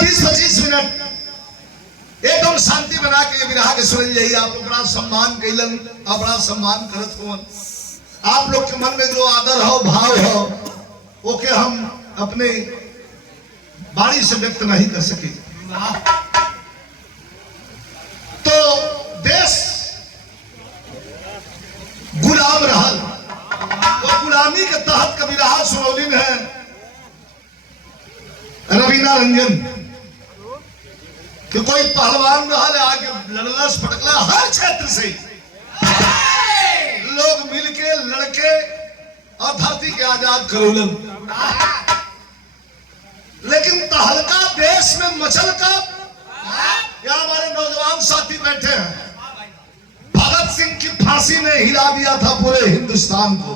20-25 minute एकदम शांति बना के विरहा के सुन जाइए। आप लोग बड़ा सम्मान कैलन, आप बड़ा सम्मान करत हो। आप लोग के मन में जो आदर हो, भाव हो, ओके हम अपने वाणी से व्यक्त नहीं कर सके। तो देश गुलाम रहल, वो गुलामी के तहत कभी रहा सुनौलिन है रवीना रंजन कि कोई पहलवान रहा आगे लड़लस पटकला, हर क्षेत्र से लोग मिलके लड़के और धरती के आजाद करोलन। लेकिन तहलका देश में मचल का या हमारे नौजवान साथी बैठे हैं, भगत सिंह की फांसी ने हिला दिया था पूरे हिंदुस्तान को।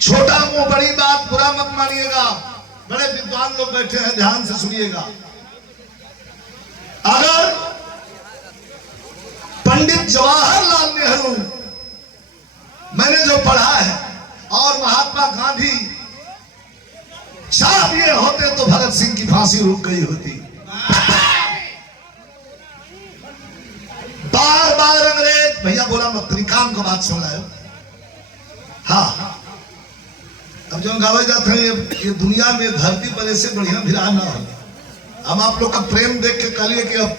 छोटा मुंह बड़ी बात बुरा मत मानिएगा, बड़े विद्वान लोग बैठे हैं, ध्यान से सुनिएगा। अगर पंडित जवाहरलाल नेहरू मैंने जो पढ़ा है और महात्मा गांधी चाह दिए होते तो भगत सिंह की फांसी रुक गई होती। बार बार अंग्रेज भैया बोला मत, काम का बात सुन रहे हो। हाँ, अब जो गावे जाते हैं ये दुनिया में धरती पर ऐसे बढ़िया विराह ना हो। हम आप लोग का प्रेम देख के कहलिए कि अब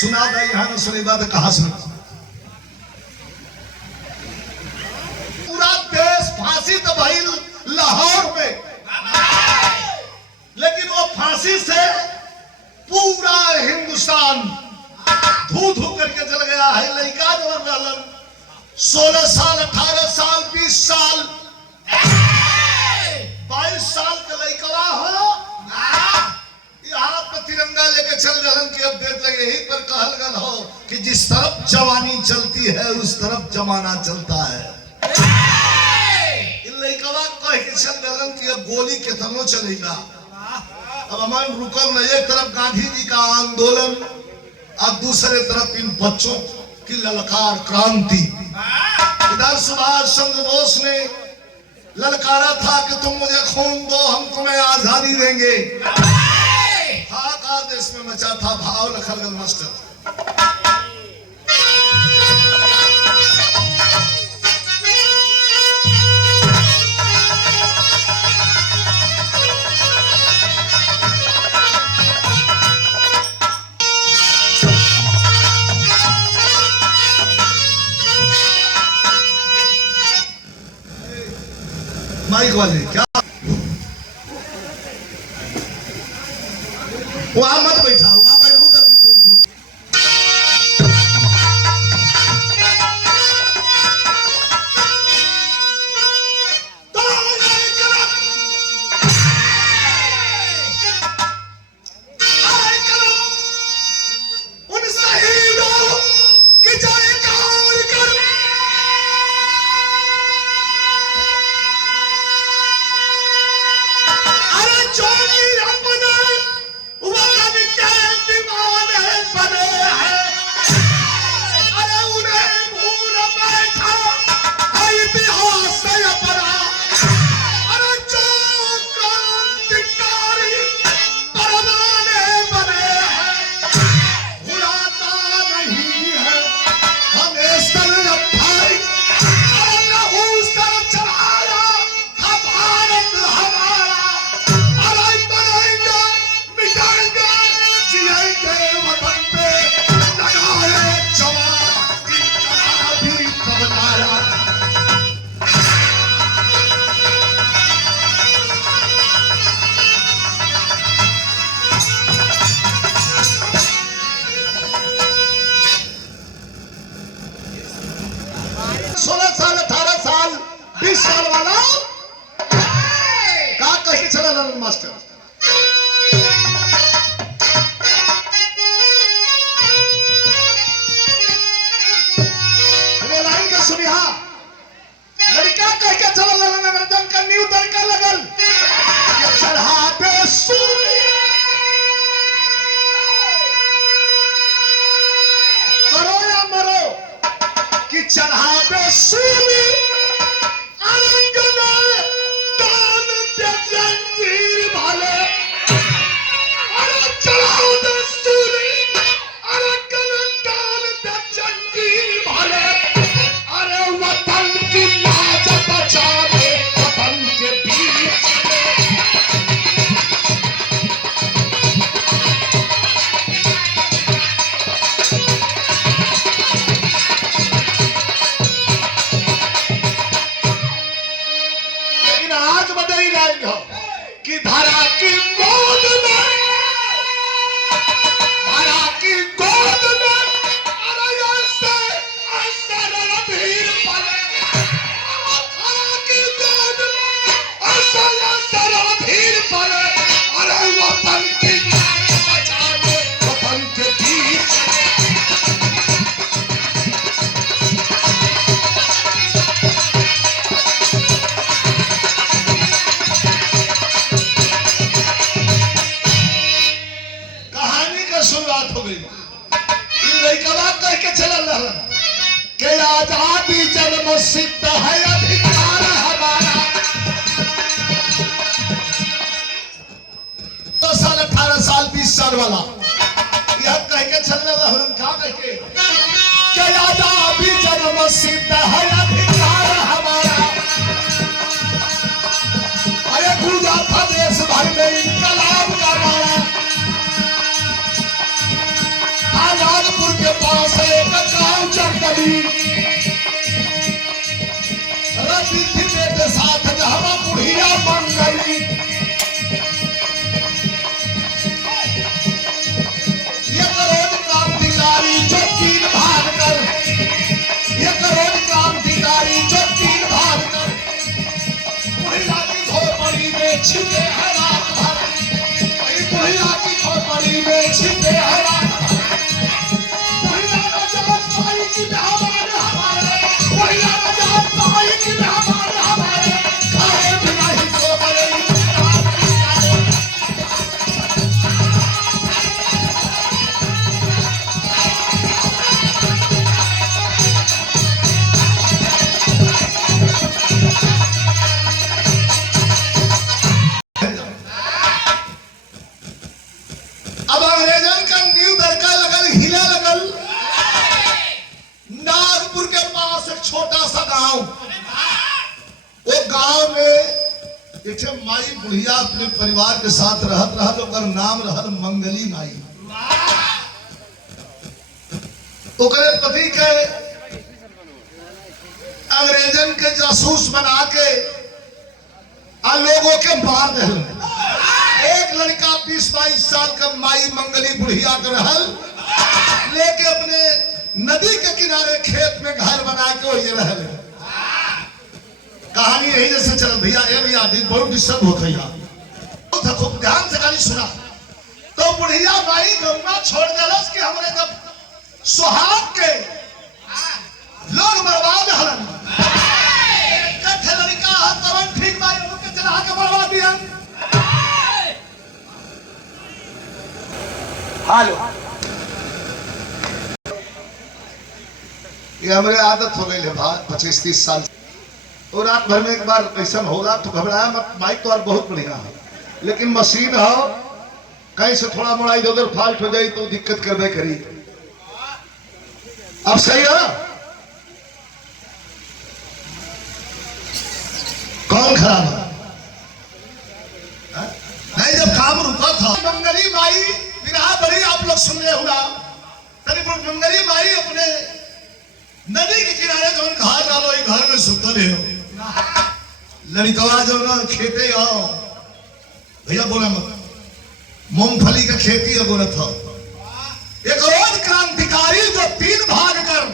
सुना था, यहाँ ना सुनेगा तो कहां सुना। पूरा देश फांसी तो भाई लाहौर में, लेकिन वो फांसी से पूरा हिंदुस्तान धू धू करके चल गया है। लड़का जो 16 साल 18 साल 20 साल 22 साल का लड़का हो, यहाँ पर तिरंगा लेके चल गए कि अब देख लगे यही पर कहल गल हो कि जिस तरफ जवानी चलती है उस तरफ जमाना चलता है। लड़का कह के चल गए कि अब गोली कितनो चलेगा, अब हमारे रुकल नहीं। एक तरफ गांधी जी का आंदोलन और दूसरे तरफ इन बच्चों की ललकार क्रांति। इधर सुभाष चंद्र बोस ने ललकारा था कि तुम मुझे खून दो, हम तुम्हें आजादी देंगे। हाहाकार देश में मचा था, भाव लखल गल मास्टर। माइक वाले क्या वहां मत बैठा, वहां बैठो तो मास्टर लाइन का सुनिया लड़का कह के चला नगरजन का न्यू तरीका लगल चढ़ा पे करो या मरो कि चढ़ा पे सूली जंजीर कि धरा की गोद में, धरा की गोद में अरे ऐसे ऐसे रणधीर पले, धरा की गोद में ऐसे ऐसे रणधीर पले, अरे वतन की बचाने वतन के वीर। शुरुआत हो गई। लड़का कह के चल रहा कि आजादी जन्म सिद्ध है अधिकार हमारा। 10 साल 18 साल 20 साल वाला यह कह के चल रहा क्या कह के कि आजादी जन्म सिद्ध है अधिकार हमारा। अरे गूंजा था देश भर में इनकलाब का नारा। नागपुर के पास एक गांव चंदली रति थी मेरे साथ जहां बुढ़िया मंगली। ये करोड़ क्रांतिकारी जो 3 भाग कर, ये करोड़ क्रांतिकारी जो 3 भाग कर बुढ़िया की झोपड़ी में छिपे हैं रात भर। बुढ़िया की झोपड़ी में छिपे हैं रात भर। अब अंग्रेजन का न्यू दरका लगल, हिला लगल। नागपुर के पास एक छोटा सा गांव, वो गांव में एक माई बुढ़िया अपने परिवार के साथ रहत रहा। ओकर नाम रहल मंगली माई। ओकरे पति के अंग्रेजन के जासूस बना के आ लोगों के मार दे। एक लड़का 20-22 साल का माई मंगली बुढ़िया के रहल, लेके अपने नदी के किनारे खेत में घर बना के वही रहल। कहानी यही जैसे चल भैया भैया बहुत डिस्टर्ब होता है यहाँ। खूब ध्यान से कहानी सुना। तो बुढ़िया माई गंगा छोड़ दिलस कि हमरे जब सुहाग के लोग बर्बाद हलन कथे लड़का तवन ठीक माई के चढ़ा के बर्बाद दिया। हेलो, ये हमारे आदत हो गई है 25-30 साल। और रात भर में एक बार ऐसा होगा तो घबराया मत। माइक तो और बहुत बढ़िया है, लेकिन मशीन हो कहीं से थोड़ा मोड़ा इधर उधर फाल्ट हो जाए तो दिक्कत करबे करी। अब सही है? कौन खराब है? नहीं, जब काम रुका था मंगली माई विरहा बड़ी आप लोग सुन रहे होगा। मंगली माई अपने नदी के किनारे जो घर डालो घर में सुतल हो। लड़कवा जो ना खेते आओ भैया बोला मत, मूंगफली का खेती है बोला था। एक रोज क्रांतिकारी जो 3 भाग कर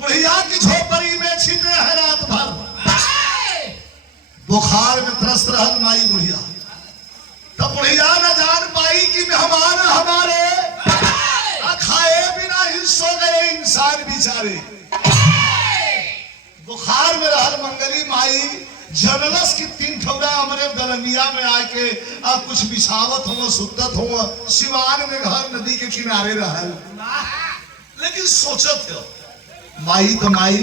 बुढ़िया की झोपड़ी में छिपे है रात भर। बुखार में त्रस्त रहल माई बुढ़िया। तब बुढ़िया न जान पाई कि मेहमान हमारे खाए बिना ही सो गए इंसान बेचारे। बुखार में रहल मंगली माई जनलस की 3 ठौरा हमारे दलनिया में आके अब कुछ बिछावत हो सुतत हो। सिवान में घर नदी के किनारे रहल, लेकिन सोचत हो माई तो माई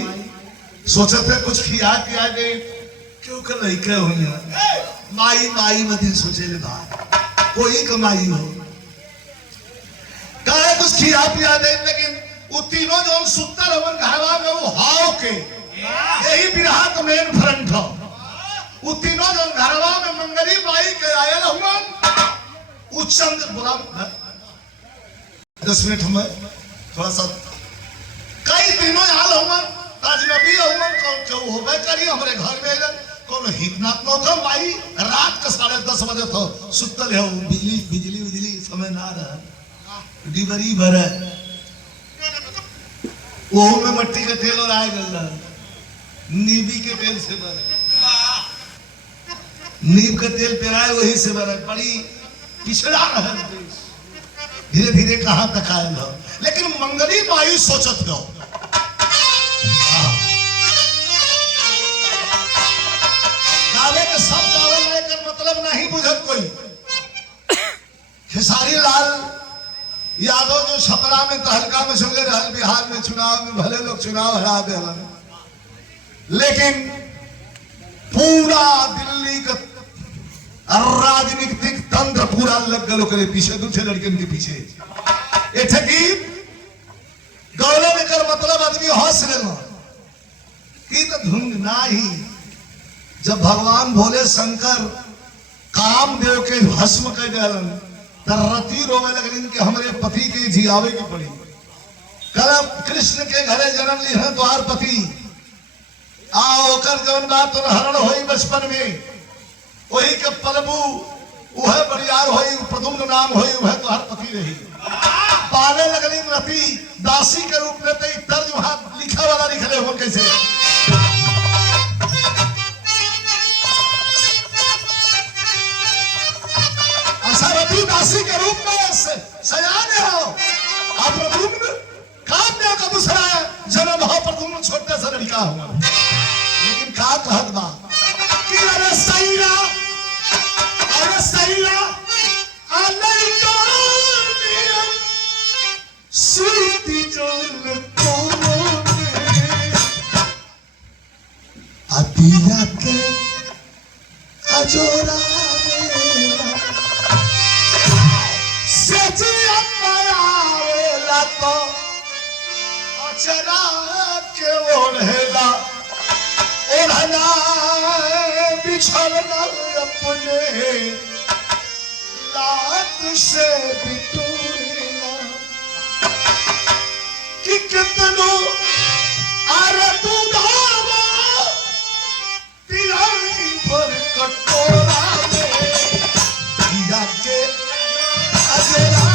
सोचत है कुछ खिया पिया दे क्यों कर लइके हुई माई माई मत सोचे ले बात कोई कमाई हो कहे कुछ खिया पिया दे। लेकिन वो तीनों जो सुत्ता रवन घरवा में वो हाव के यही बिरहा का मेन फ्रंट हो। वो तीनों जो घरवा में मंगली माई के आयल हुआ उच्चंद बोला 10 मिनट हमें थोड़ा सा कई तीनों आल हुआ अजनबी हुआ हो करी हमारे घर में कौन हितनात्मक भाई रात के 10:30 बजे तो सुतल है बिजली बिजली बिजली समय ना रहा डिबरी भरे वो में मट्टी के तेल और आए गल नीबी के तेल से भरे नीब का तेल पेराए वही से भरे बड़ी पिछड़ा रहे देश धीरे धीरे कहां तक आए हो लेकिन मंगली माई सोचत हो गावे के सब गावे लेकर मतलब नहीं बुझत कोई खेसारी लाल यादव जो छपरा में तहलका में चले रहे बिहार में चुनाव में भले लोग चुनाव हरा दे लेकिन पूरा दिल्ली का राजनीतिक तंत्र पूरा लग गलो करे पीछे दूसरे लड़के के पीछे एठे की गौरव कर मतलब आदमी हंस लेना की तो धुंध ना ही जब भगवान भोले शंकर कामदेव के भस्म कर दिलन तरती रोवे लगलिन कि हमरे पति के जियावे की पड़ी कल कृष्ण के घरे जन्म ली है द्वार पति आओ कर जवन बात तो हरण होई बचपन में वही के पलबू वह बरियार होई प्रदुम्न नाम होई वह तो हर पति रही पाले लगली रति दासी के रूप में ते तर्ज वहां लिखा वाला लिखले हो कैसे ऐसा रति दासी के रूप में सजाने हो आप प्रदुम्न काम्य का दूसरा जन्म हो प्रदुम्न छोटे से लड़का हुआ लेकिन का कहत बा कि अरे सैरा सूती जोल अतिया के अजोरा सची अपरावेला तो अचरा के ओढ़ेला ओढ़ना बिछड़ना अपने लात से बिटूरेला कि कितनो आरे तू धावा तिराई पर कटोरा में दिया के अजरा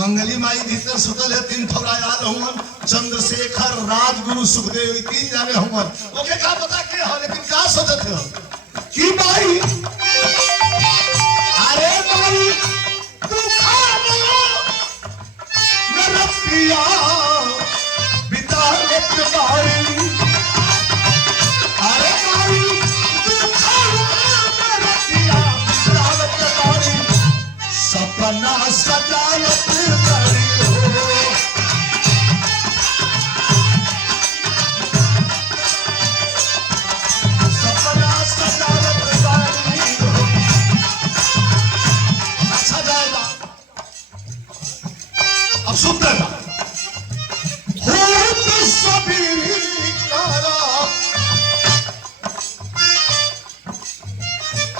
मंगली माई भीतर सुतल है 3 ठौरायाल हुवन चंद्रशेखर राजगुरु सुखदेव 3 जाने हुवन ओके का पता के हो लेकिन का सोचत हो कि भाई अरे भाई तू खाना मेरा पिया बिता एक बारी अरे भाई तू खाना मेरा पिया बिता एक बारी सपना सजावट करी हो सपना सजावट करी हो अच्छा जाएगा अब सुनते ना होत सभी करा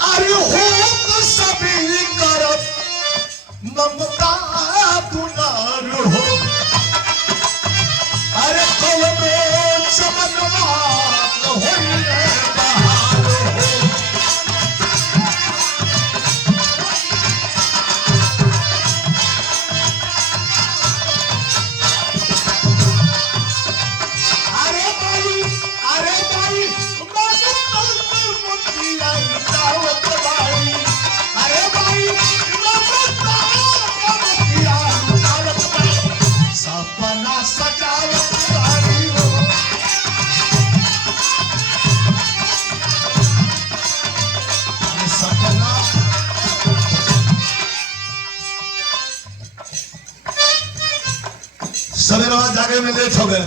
अरे होत सभी करा ममता दुलार हो अरे कल में चमनवा होइए बहार हो अरे भाई मुतिया दावत भाई अरे भाई सपना सजावट करी हो सपना सवेरा जागे में लेट हो गए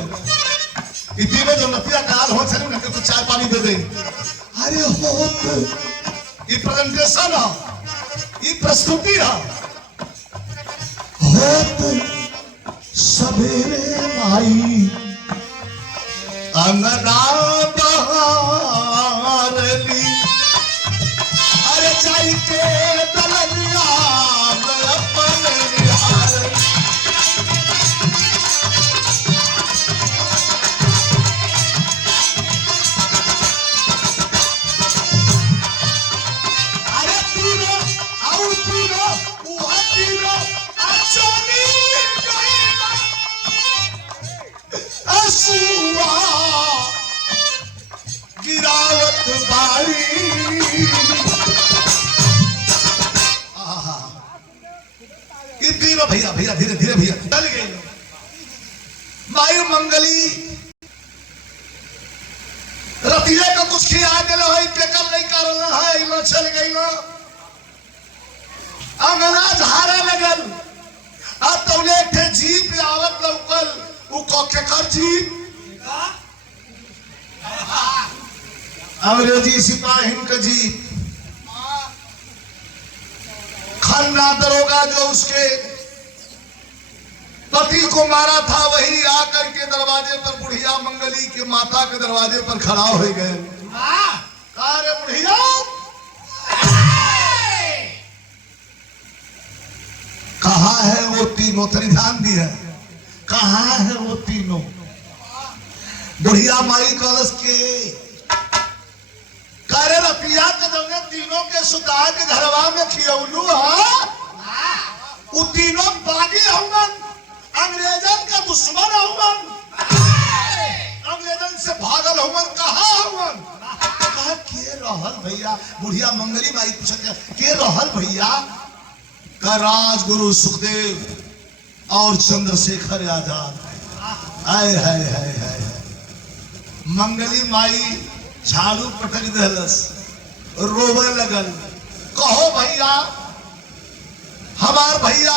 इतनी में जो नतिया काल हो चले ना तो चाय पानी दे दे अरे होत ये प्रेजेंटेशन है ये प्रस्तुति है होत सवेरे माई अंगना बहारली अरे जाई के दलनिया में अपन निहार अरे तीनों आउ तीनों वह तीनों अचनी असुआ गिरावत बाड़ी ये तीनों भैया भैया धीरे धीरे भैया चल गई माई मंगली रतिया का कुछ खिया दिलो है पेकर नहीं कर रहा है इमा चल गई ना अंगना झारे लगल आ तौले थे जीप आवत लौकल उ कोके कर जीप अंग्रेजी सिपाही का जीप खन्ना दरोगा जो उसके पति को मारा था वही आकर के दरवाजे पर बुढ़िया मंगली के माता के दरवाजे पर खड़ा हो गए अरे बुढ़िया कहाँ है वो तीनों तरी ध्यान दिया कहाँ है वो तीनों बुढ़िया माई कलश के करे रतिया के दौने तीनों के सुता के घरवा में खियौलू है वो तीनों बागी होंगन अंग्रेजन का दुश्मन होंगन अंग्रेजन से भागल होंगन कहाँ होंगन कहा के रहल भैया बुढ़िया मंगली माई पूछ के रहल भैया का राजगुरु सुखदेव और चंद्रशेखर आजाद आए हाय हाय हाय मंगली माई झाड़ू पटक दहलस रोवे लगल कहो भैया हमार भैया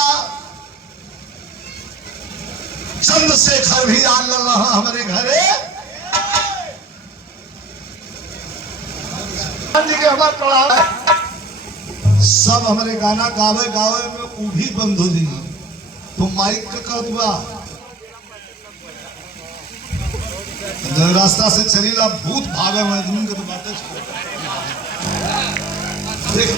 चंद्रशेखर भी आ रहा हमारे घरे जी के हमार पढ़ा सब हमारे गाना गावे गावे में उ भी बंद हो जी तो माइक का कर दुआ रास्ता से चलीला भूत भागे में जमीन के तो बातें देख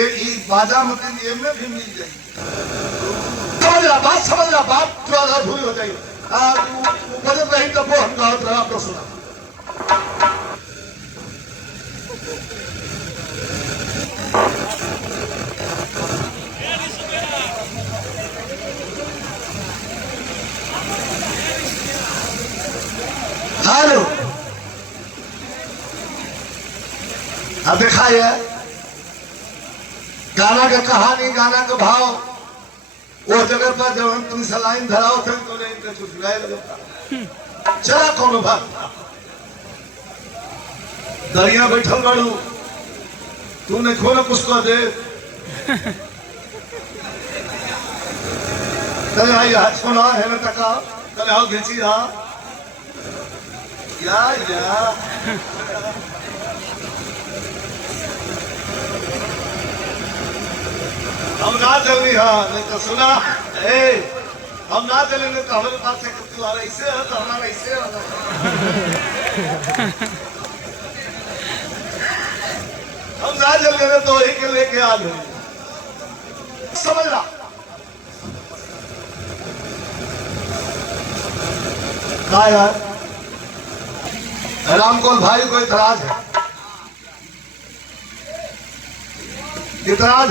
एक बाजा मतीन ये में भी मिल जाएगी समझ रहा बात जो अगर भूल हो जाएगी ऊपर नहीं तो वो हम गाँव रहा आपको सुना हेलो अब देखा है गाना का कहानी गाना का भाव वो जगह पर जब हम तुम सलाइन धराओ थे तो नहीं कुछ गाय लगता चला कौन भाग दरिया बैठल बाड़ू तूने खोला कुछ को दे चले भाई हाथ छोड़ा है ना तका चले आओ घिंची हा या हम ना चलनी हाँ नहीं तो सुना ए हम ना चलेंगे तो हमारे पास से तुम्हारा ऐसे है तो हमारा ऐसे है हम ना चलेंगे तो वही के लेके आ गए समझ रहा कहा यार रामकोल भाई को इतराज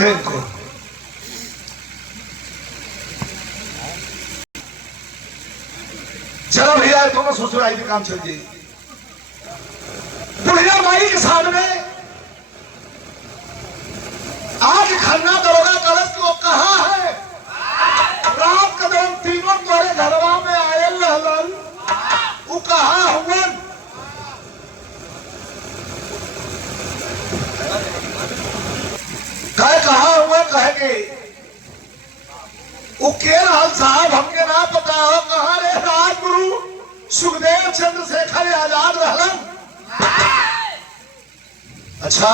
है इनको चलो भैया तुम ससुराई भी काम चल जाएगी बुढ़िया माई के सामने आज खन्ना दरोगा कलश को कहा है रात का दिन तीनों तोरे घरवा में आयल रहलन वो कहा हुवन कहा हुआ कहे के वो के रहल साहब हमके ना पता हो कहा रे राजगुरु सुखदेव चंद्रशेखर आजाद रहलन अच्छा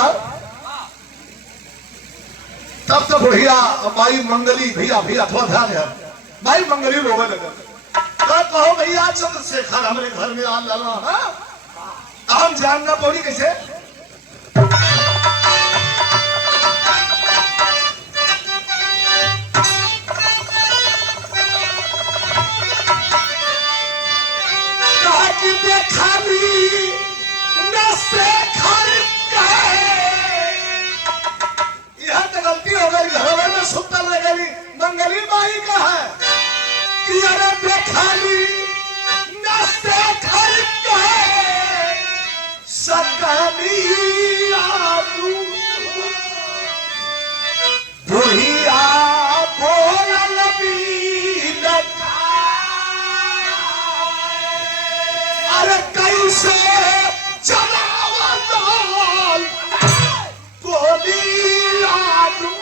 तब तो बुढ़िया माई मंगली भैया भैया थोड़ा ध्यान है माई मंगली रोवे लगा कहा कहो भैया चंद्रशेखर हमारे घर में आ लाना है हम जानना पड़ी कैसे सुतल लगेली मंगली माई का है कि अरे बेखाली नसे घर के सकली आलू बुढ़िया बोलल बीन अरे कैसे चलावल गोली आलू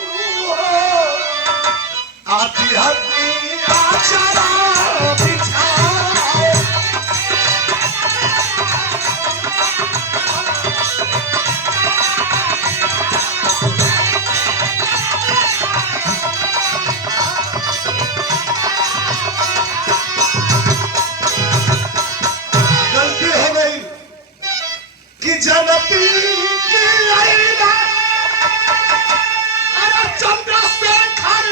आती हत्ती आचरा बिछाए गलती हो गई कि जनती की लैला अरे चंद्रशेखर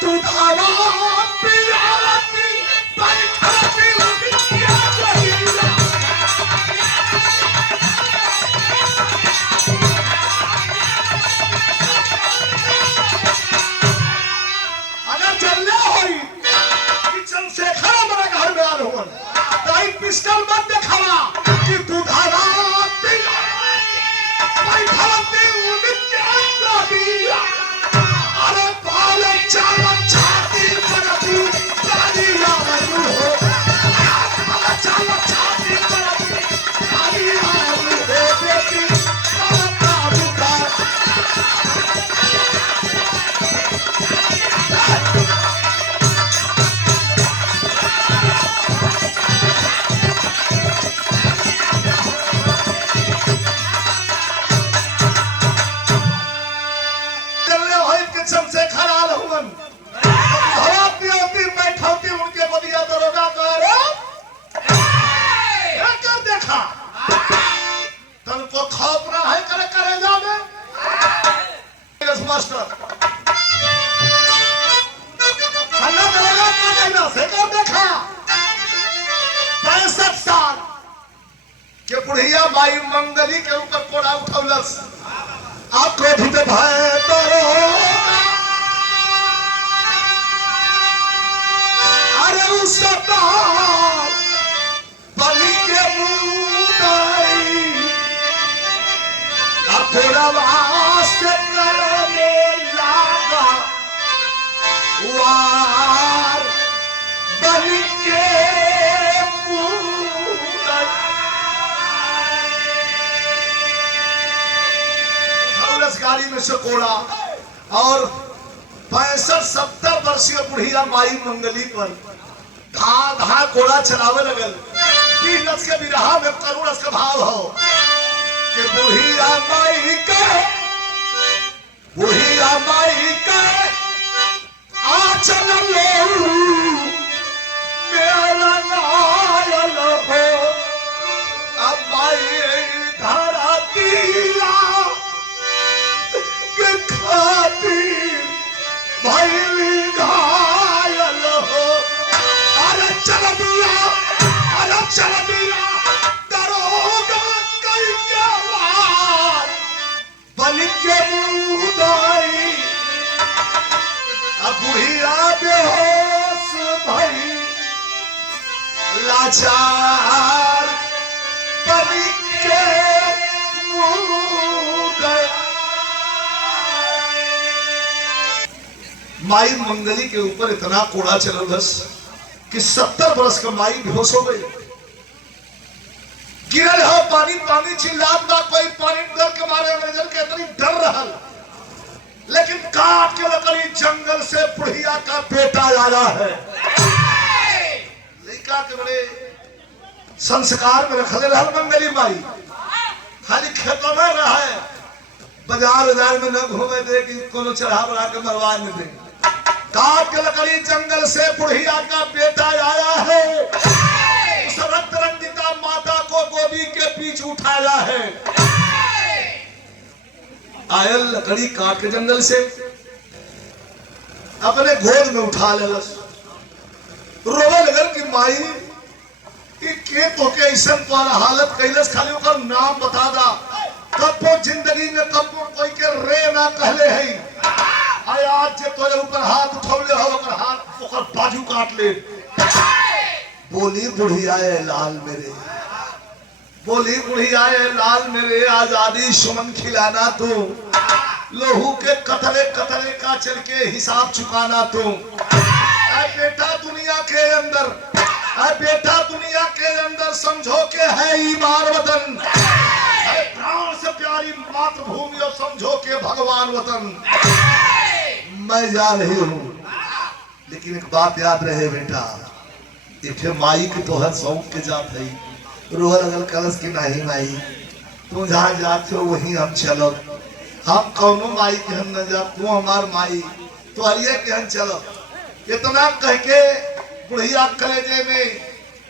तू धावा पियाती बैठाती उठिया गईला अगर जल्ले होई कि चंद्रशेखर हमारे घर में आल हुआ ताई पिस्टल मत दिखावा कि तू धावा बैठाती उठिया गईला अरे पाले चाला छाती पर तू ताली आलू हो पाले चाला छाती पर तू ताली आलू हो बेटी बाबा बुका सबसे खराब हुआ हवा पियोती बैठौती उनके बदिया दरोगा कर कर देखा तनको खौफ ना है करे करे जाने यस मास्टर खाना दरोगा का कहना से कर देखा 65 साल के बुढ़िया माई मंगली के ऊपर कोड़ा उठौलस आप क्रोधित भय तो अरे उस बलि के मुदाई अपुरवास करने लागा वार बलि के गाड़ी में से कोड़ा और 65-70 वर्षीय बुढ़िया माई मंगली पर धा धा कोड़ा चलावे लगल रस के विरहा में करुण रस का भाव हो कि बुढ़िया माई के आचल लो मेरा नायल हो अब माई धारा दिया भाई घायल हो अरे चल दिया दरोगा कई आवाज बलि के मुदाई अब बुढ़िया बेहोश भई लाचार बलि के मुदाई माई मंगली के ऊपर इतना कोड़ा चल बस कि 70 वर्ष का माई बेहोश हो गई गिरल हो पानी पानी चिल्लात बा कोई पानी डर के मारे नजर के इतनी डर रहा लेकिन काट के लकड़ी जंगल से बुढ़िया का बेटा आया है लड़का के बड़े संस्कार में रखले रहल मंगली माई खाली खेतों में रहा है बाजार में न घूमे दे कि कोनो चढ़ा बढ़ा के मरवा न दे काट के लकड़ी जंगल से बुढ़िया का बेटा आया है, उस रक्त रंजिता माता को गोदी के बीच उठाया है। आयल लकड़ी काट के जंगल से अपने गोद में उठा ले, रोवे लगल कि माई के तो के ऐसा तुम्हारा हालत कैलस, खाली ओकर नाम बता दा, कबो जिंदगी में कबो कोई के रे ना कहले है। आय आज जे तोरे ऊपर हाथ उठौले हो ओकर हाथ ओकर बाजू काट ले। बोली बुढ़िया लाल मेरे, बोली बुढ़िया लाल मेरे, आजादी सुमन खिलाना तू, लोहू के कतरे कतरे का चल के हिसाब चुकाना तू। बेटा दुनिया के अंदर, बेटा दुनिया के अंदर समझो के है ईमान वतन, प्राण से प्यारी मातृभूमि और समझो के भगवान वतन। मैं जा रही हूँ, लेकिन एक बात याद रहे बेटा, एक माई के तोहर शौक के जात है, रोहल अगल कलश की नहीं माई, तुम जहाँ जाते हो वहीं हम चलो, हम कौनो माई के हम न जा, तू हमार माई तो हरिये के हम चलो। इतना कह के बुढ़िया कलेजे में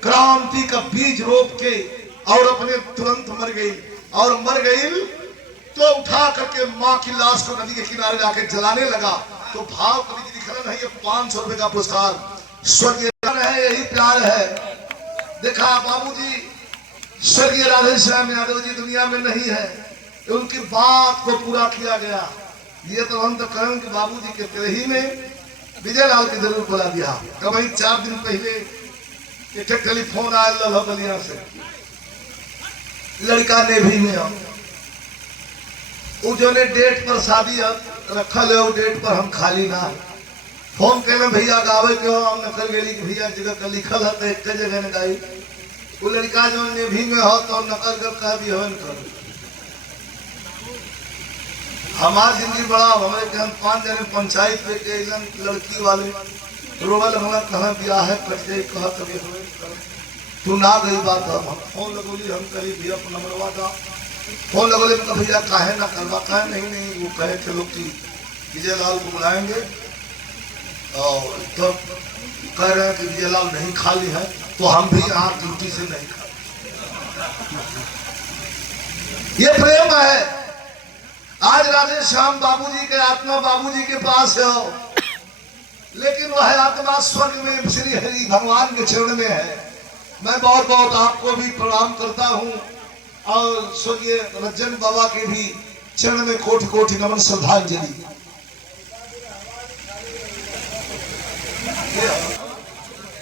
क्रांति का बीज रोप के और अपने तुरंत मर गई, और मर गई तो उठा करके माँ की लाश को नदी के किनारे जाके जलाने लगा। तो भाव कवि जी लिखा नहीं, 500 रुपए का पुरस्कार स्वर्गीय है, यही प्यार है। देखा बाबूजी स्वर्गीय राधे श्याम यादव जी दुनिया में नहीं है, उनकी बात को पूरा किया गया। ये तो अंतकरण के बाबूजी के तेरही में विजय लाल के जरूर बुला दिया। कभी 4 दिन पहले एक टेलीफोन आया बलिया से, लड़का ने भी में जो ने डेट पर शादी रखल है, डेट पर हम खाली ना फोन कैले भैया गावे के हो, हम नकल गेली कि भैया जगह का लिखल है तो एक जगह ने गाई। वो लड़का जो नेभी में हो तो नकल कर कह भी हो कर। हमार जिंदगी बड़ा, हमारे के हम 5 जने पंचायत में के लड़की वाले रोवल हमारा कहाँ ब्याह है कटे कहा तभी तू ना गई बात। हम फोन लगोली, हम करी भैया नंबरवा का फोन लगोले तो भैया काहे ना करवा, काहे नहीं वो कहे थे लोग कि विजय लाल को बुलाएंगे, और तो कह रहे हैं कि विजय लाल नहीं खाली है, तो हम भी यहाँ ड्यूटी से नहीं खा। ये प्रेम है। आज राधे श्याम बाबूजी के आत्मा बाबूजी के पास है, लेकिन वह आत्मा स्वर्ग में श्री हरि भगवान के चरण में है। मैं बहुत बहुत आपको भी प्रणाम करता हूँ, और स्वर्गीय रंजन बाबा के भी चरण में कोटि कोटि नमन श्रद्धांजलि।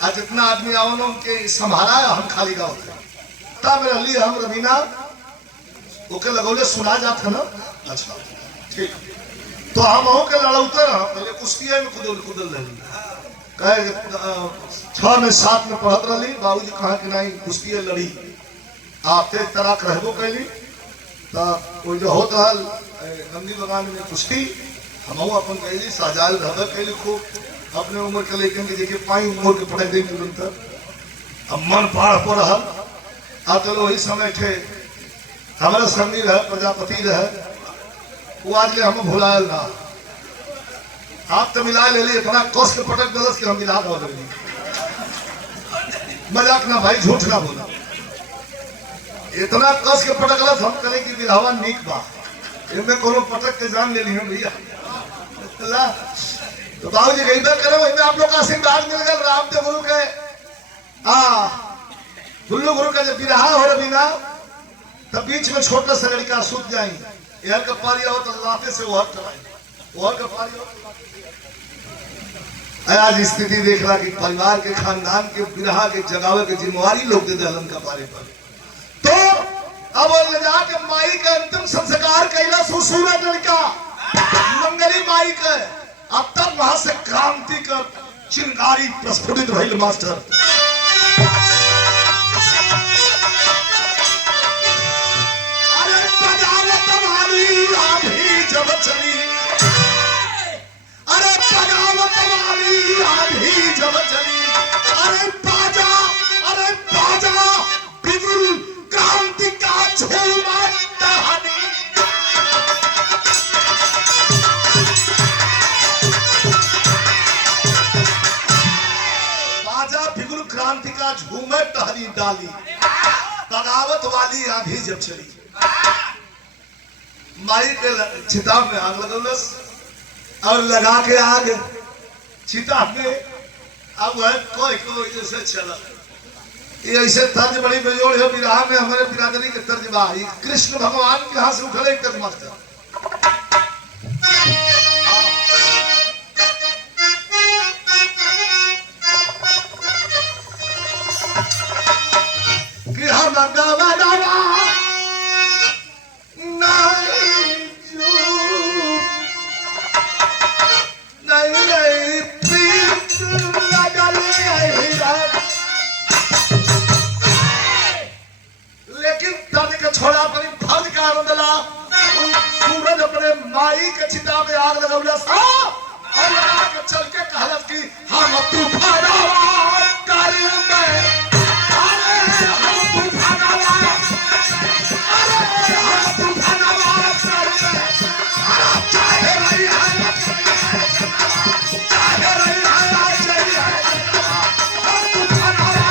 आज जितना आदमी आवनों के संभाला है, हम खाली गाँव मेरा लिए हम रवीना ओके लगौले सुना जात है ना। अच्छा ठीक, तो हम के लड़ौते रहा पहले कुश्ती में कुदल रही, कहे 6 में 7 में पढ़त रही। बाबूजी कहा कि नहीं कुश्ती लड़ी आपते तरह रहबो कैली, तो जो होता है नंदी बगान में कुश्ती हम अपन कैली, साजाल रहबे कैली खूब अपने उम्र के लेकिन देखिए 5 उम्र के पढ़ाई दे तुरंत अब मन पार पर रहा। आ चलो वही समय थे हमारा संगी रहे प्रजापति रहे, वो आज ले हम भुलायल ना, आप तो मिला ले ली इतना कस के पटक दलस कि हम मिला दो मजाक ना भाई, झूठ ना बोला, इतना कस के पटक दलस हम कहे कि बिलावा नीक बा, इनमें कोनो पटक के जान ले ली भैया। तो बाबू जी गई बात करो, इनमें आप लोग का आशीर्वाद मिल गया रामदेव गुरु के, गुल्लू गुरु का जब विराह हो रही ना, तब बीच में छोटा सा लड़का सूत जाए, यार का पारी हो तो लाते से वह कराए, वह का पारी हो। आज स्थिति देख रहा कि परिवार के खानदान के विराह के जगावे के जिम्मेवारी लोग दे दलन का पारे पर। तो अब ले जाके माई का अंतिम संस्कार कैला सुसूरत लड़का मंगली माई का, अब तक वहां से क्रांति का चिंगारी प्रस्फुटित रही मास्टर। अरे बगावत वाली आंधी जब चली, अरे बगावत वाली आंधी जब चली, अरे बाजा बिगुल क्रांति का झूमा टहनी। बिगुल क्रांति का झूमे टहरी डाली, बगावत वाली आंधी जब चली। माई के चिता में आग लगलस और लगा के आग चिता में अब वह कोई जैसे चला। ये ऐसे तर्ज बड़ी बेजोड़ है विराह में, हमारे बिरादरी के तर्ज बा। कृष्ण भगवान के हाथ से उठले एक तर्ज मस्त गृह मंगवा छोड़ा अपनी फर्ज का बदला। सूरज अपने माई के चिता में आग लगौलस और लगा के चल के कहलस कि हम तूफानवा कर में, अरे हम तूफानवा, अरे हम तूफानवा कर में, अरे चाहे रही है चाहे रही है चाहिए हम तूफानवा।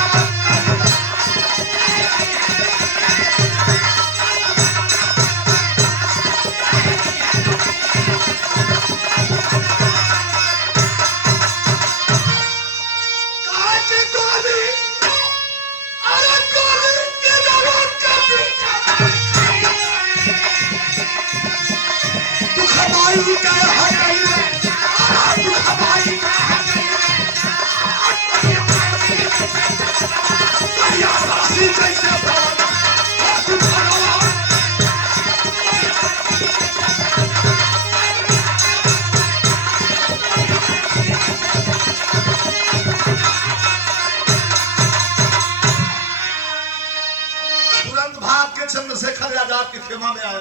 चंद्रशेखर आजाद की खेमा में आए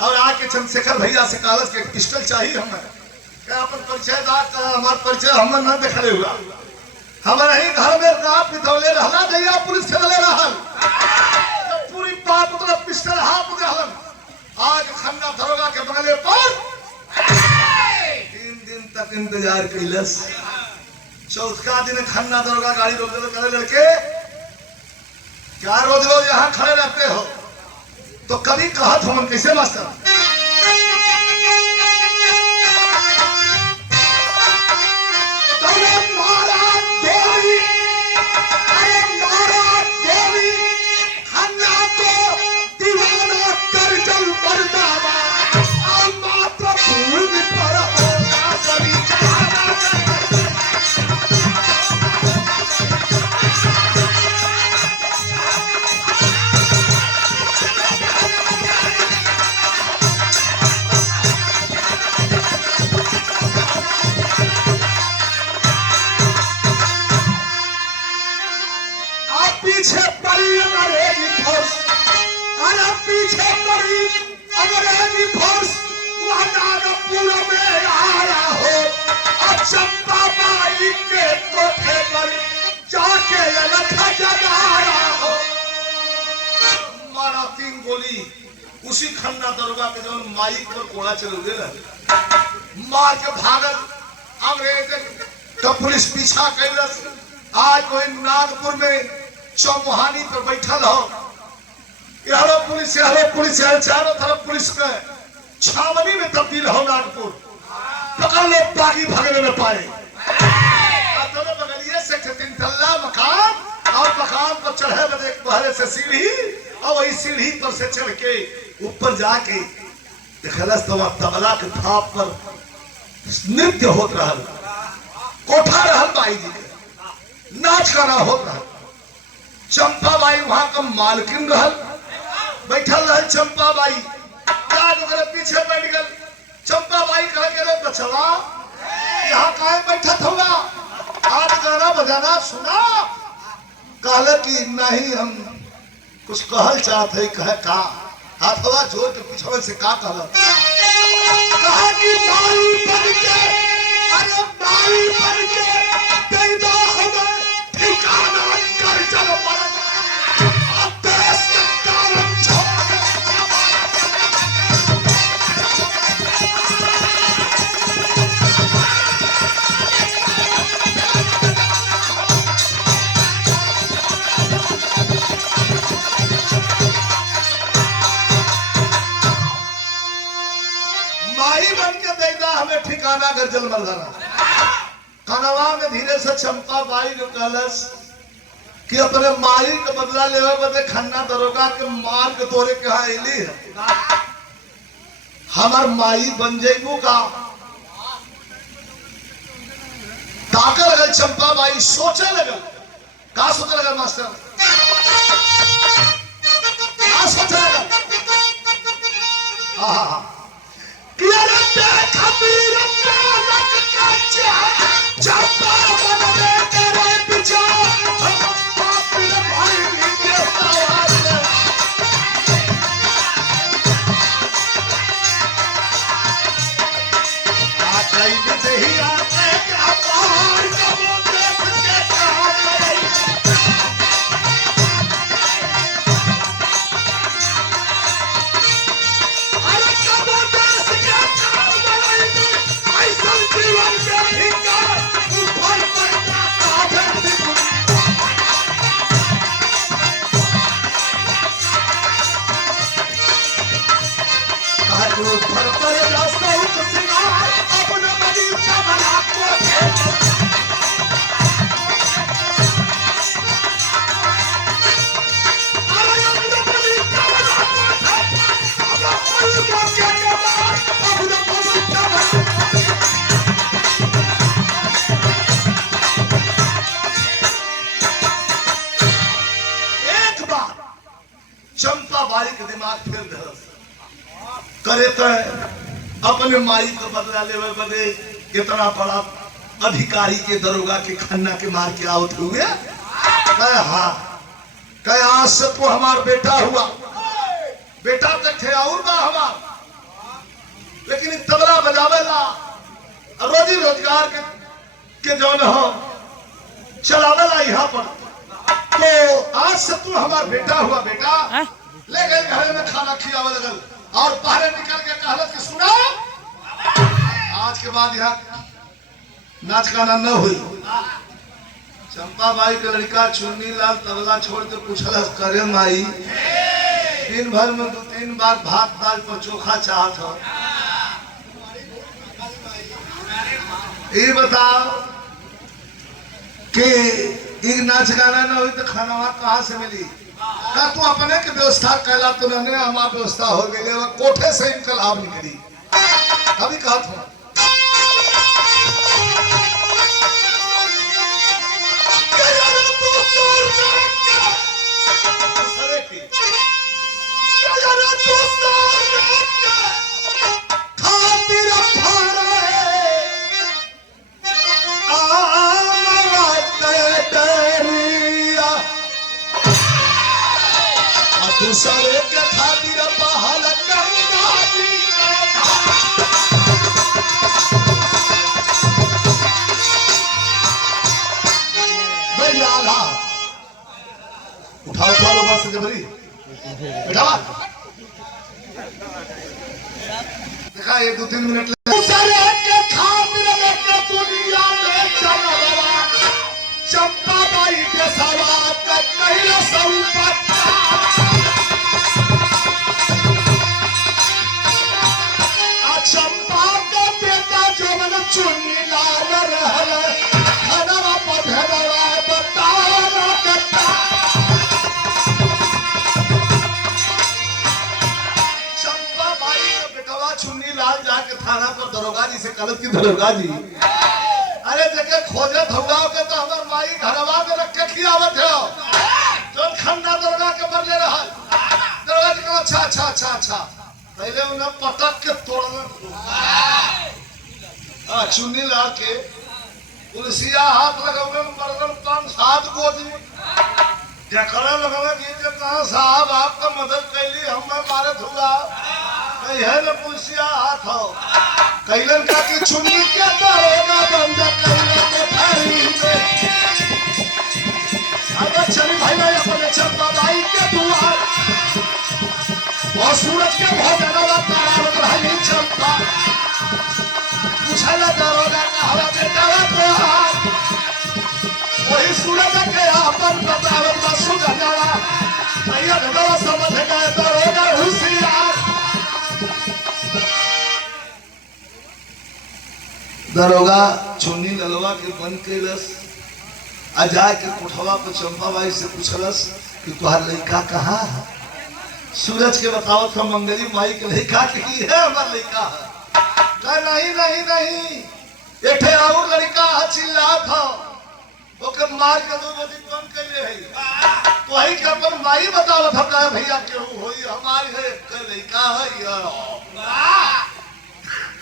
और आके चंद्रशेखर भैया से कागज के पिस्टल चाहिए हमें। क्या अपन परिचय हमार परिचय हम न देखले हुआ। हमारे ही घर में रात बितौले रहला दैया पुलिस खेलले रहल तो पूरी बात मतलब पिस्टल हाथ में रहल। आज खन्ना दरोगा के बगले पर 3 दिन तक इंतजार कैलस। चौथा दिन खन्ना दरोगा गाड़ी रोक दे करे लड़के क्या रोज रोज यहाँ खड़े रहते हो? तो कभी कहत हम कैसे मास्टर पीछे पड़ी अंग्रेजी फोर्स, अरे पीछे पड़ी अंग्रेजी फोर्स वह नागपुर में आया हो और चंपा बाई के कोठे पर जाके लखा जगाया हो। मारा 3 गोली उसी खन्ना दरोगा के जो माइक पर कोड़ा चल गए मार के भागल अंग्रेज तो पुलिस पीछा कैलस। आज कोई नागपुर में चौमुहानी पर बैठल हो, यारो पुलिस चारों तरफ पुलिस में छावनी में तब्दील हो। नागपुर पकड़ लो बागी भगने में पाए। दोनों बगलिए से 3 तल्ला मकान और मकान पर चढ़े बदे पहले से सीढ़ी और वही सीढ़ी पर से चढ़ के ऊपर जाके देखलस तो तबला के थाप पर नृत्य होत रहा। कोठा रहल बाई जी के नाच गाना होत रहा। चंपा बाई वहां का मालकिन रहल बैठल रहल। चंपा बाई पीछे बैठ गल। चंपा बाई कह के बचवा यहाँ काहे बैठत होगा, आज गाना बजाना सुना। कहले कि नहीं हम कुछ कहल चाहत है। कहे का हाथवा जोड़ के पीछे से का कहल कहा कि बाई बन के, अरे बाई बन के दे दो हमें ठिकाना कर चलो अब देश के कारण गाना गजल मरदाना कनवा में धीरे से चंपा बाई के कलश कि अपने माई के बदला लेवे बदे खन्ना दरोगा के मार के तोरे के यहाँ अली है हमार माई बन जेबू का ताका लगल चंपा बाई सोचे लगल का सोचे लगल मास्टर का सोचे लगल किया रते खबीर लग कच्चा चंपा मन में तेरे पीछे बाप रे भाई के सवाल आ कई दही आते क्या पार कब देख के कहां चंपा बाई के दिमाग फिर धरस करे तो अपने माई को बदला लेवे बदे इतना बड़ा अधिकारी के दरोगा के खन्ना के मार के आवत हुए कहे हाँ कहे आज से तो हमार बेटा हुआ बेटा तक थे और बा हमार लेकिन तबला बजावेला रोजी रोजगार के जौन हो चलावेला यहाँ पर तो आज से तू हमारा बेटा हुआ बेटा ले गए घर में खाना खिलावे लगल और बाहर निकल के कहलत कि सुना आज के बाद यहाँ नाच गाना न हुई चंपा बाई के लड़का चुन्नी लाल तबला छोड़ के पूछल करे माई दिन भर में 2-3 बार भात दाल पर चोखा चाहत हो ये बताओ कि नाच गाना ना हुई तो खाना कहाँ से मिली का तू अपने के व्यवस्था कैला तो नहीं हमार व्यवस्था हो गई कोठे से इनकलाब निकली अभी कहा था दूसरे के खातिर बहाल गंगा जी बैला उठाओ उठाओ बस से जबरी बेटा देखा ये 2-3 मिनट दूसरे के खातिर लेके दुनिया में चलवा चंपा बाई के सवा का कैला सब चंपा का बेटा जो मन चुन्नी लाल रहल धनवा पधरवा बताना करता चंपा भाई का बेटवा चुन्नी लाल जाके थाना पर दरोगा जी से कलत की दरोगा जी अरे जगह खोजे धौगा के तो हमार माई घरवा में रख के खियावत है जो खन्ना दरोगा के बदले रहा दरोगा जी कहा अच्छा पहले उन्हें पटक के तोड़ना चुन्नी ला के पुलिसिया हाथ लगावे मरदम तन साथ गोदी जकरा लगावे कि जे कहां साहब आपका मदद कैली हम मारे धुला कहे न पुलिसिया हाथ हो कैलन का कि चुन्नी के दरोगा बंद कैला के फाड़ी में अगर चली भाई अपने चंपा बाई के दुआर और सूरज के भोजनवा तारावत रही चंपा पूछला दरोगा का हवा बेटावा तो वही सूरज के अपन बतावत सुगंधवा भैया भगवा समझ गए दरोगा होशियार दरोगा चुन्नी ललवा के बंद कैलस आ जाके कोठवा पर चंपा बाई से पूछलस कि तुहार लड़का कहाँ है। सूरज के बतावत हम मंगली माई के लड़का के ही है, हमार लड़का है। कहा नहीं नहीं नहीं, एक और लड़का है, चिल्लात हो ओकर मार के 2 बजे कौन कैले है। तो वही के अपन माई बतावत हम कहे भैया केहू होई हमारी है के लड़का है यार,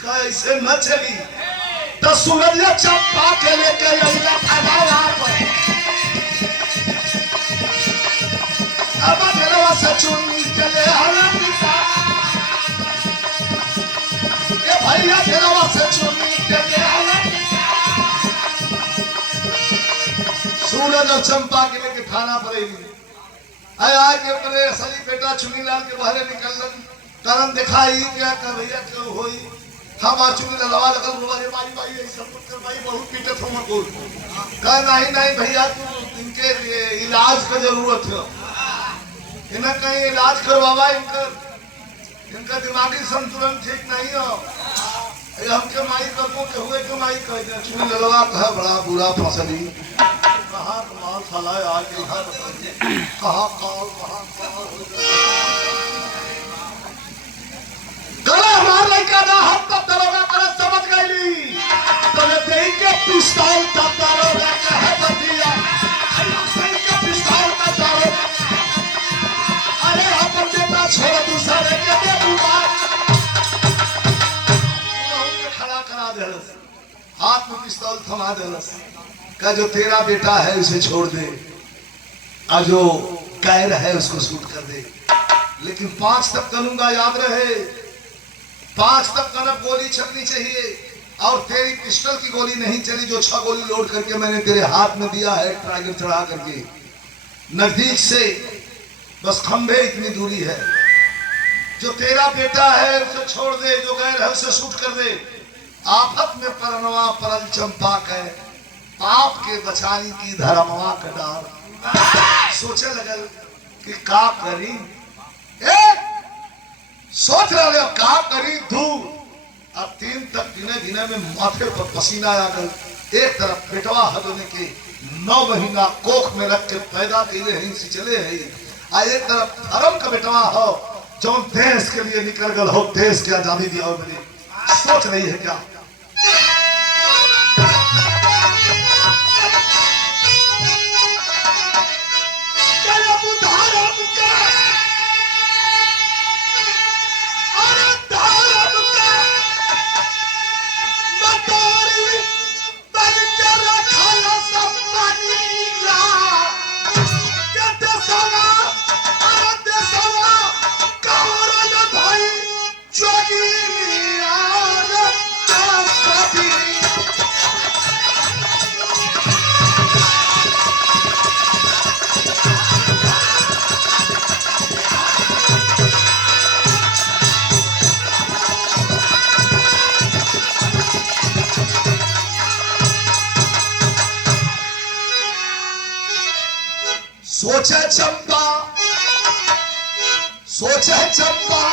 कैसे न चली। तो सूरज चंपा के लेके अइला खबावा पर, अब गलवा से चुन्नी के ले हलता ए भैया गलवा से चुन्नी के ले हलता। सूरज और चंपा के लेके थाना पर आया के अपने असली बेटा चुनीलाल के बाहर निकलन कारण दिखाई क्या कर भैया क्यों होई। हम चुनी ललवा लगल रोवा रे भाई भाई ऐसा पुत्र भाई बहुत पीटत हो मको। कह नहीं नहीं भैया तू इनके इलाज का जरूरत है, इन्हें कहीं इलाज करवावा, इनका दिमागी संतुलन ठीक नहीं हो। हमके माई करबो के हुए के माई कह दे। चुनी ललवा कहा बड़ा बुरा फसली, कहाँ कमाल साला आके कहाँ काल गला हमार लड़का ना हम तब दरोगा कर समझ गईली। तब देही के पिस्तौल तब दरोगा कहे बतिया, देही के पिस्तौल तब दरोगा अरे अपन बेटा छोड़ दूसरे के दे दूंगा। खड़ा करा देलस, हाथ में पिस्तौल थमा देलस, का जो तेरा बेटा है उसे छोड़ दे और जो कैर है उसको शूट कर दे, लेकिन 5 तक करूंगा याद रहे। 5 तक कनक गोली चलनी चाहिए और तेरी पिस्टल की गोली नहीं चली जो 6 गोली लोड करके मैंने तेरे हाथ में दिया है ट्राइगर चढ़ा करके। नजदीक से बस खंभे इतनी दूरी है। जो तेरा बेटा है उसे छोड़ दे, जो गैर है उसे शूट कर दे। आफत में परनवा परल चंपा के पाप के बचाने की धर्मवा का डार। सोचे लगल कि का करी, सोच रहे का करी धू। अब 3 तक दिने दिने में माथे पर पसीना आ गल। एक तरफ पेटवा हदने के 9 महीना कोख में रख के पैदा कैले हैं चले हैं, आ एक तरफ धर्म का बेटवा हो जो देश के लिए निकल गल हो, देश की आजादी दिया हो। मेरी सोच रही है क्या सोचे चंपा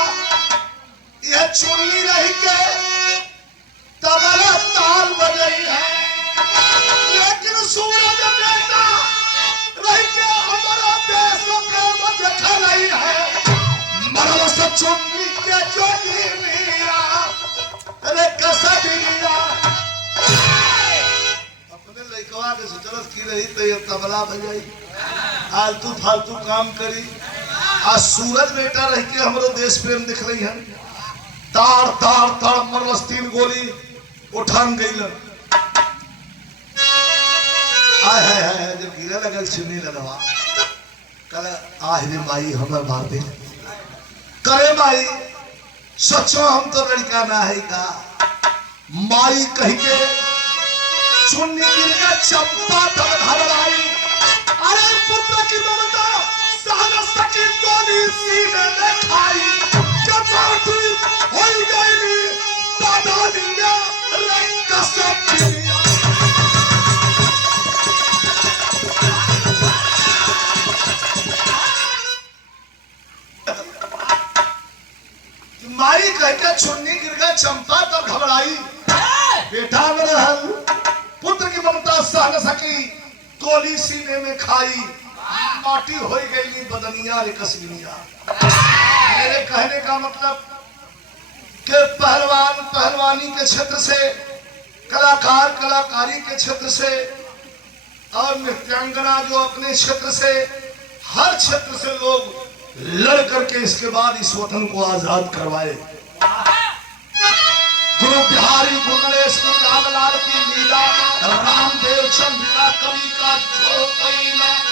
यह चुन्नी रही के तबला ताल बजई है, लेकिन सूरज बेटा रही के हमारा देश के मध्य खलाई है। मरवा से चुन्नी के चोटी लिया अरे कसदी लिया अपने लड़कवा के सुचरस की रही तो ये तबला बजाई आलतू फालतू काम करी। आज सूरज बेटा रह के हमरो देश प्रेम दिख रही है। तार तार तार मरलस 3 गोली उठान गई। आय हाय हाय जब गिरे लगल सुनी ललवा कल आह रे माई हमें मार दे करे माई सचो हम तो लड़का ना है का। माई कह के चुन्नी गिर के चंपा तब घबराई। अरे पुत्र की ममता सहन सकी गोली सीने में खाई। जब बाटी होई गई दादा निया रे कसम दिया। माई कहकर चुन्नी गिर गया चंपा तो घबराई। बेटा मेरे सह न सकी, गोली सीने में खाई, माटी हो गई बदनिया रे कसबिनिया। मेरे कहने का मतलब कि पहलवान पहलवानी के क्षेत्र से, कलाकार कलाकारी के क्षेत्र से, और नृत्यांगना जो अपने क्षेत्र से, हर क्षेत्र से लोग लड़ करके इसके बाद इस वतन को आजाद करवाए। गुरु बिहारी गुरु गणेश गुरु रामलाल की लीला, रामदेव चंद्रिका कवि का जो कैला।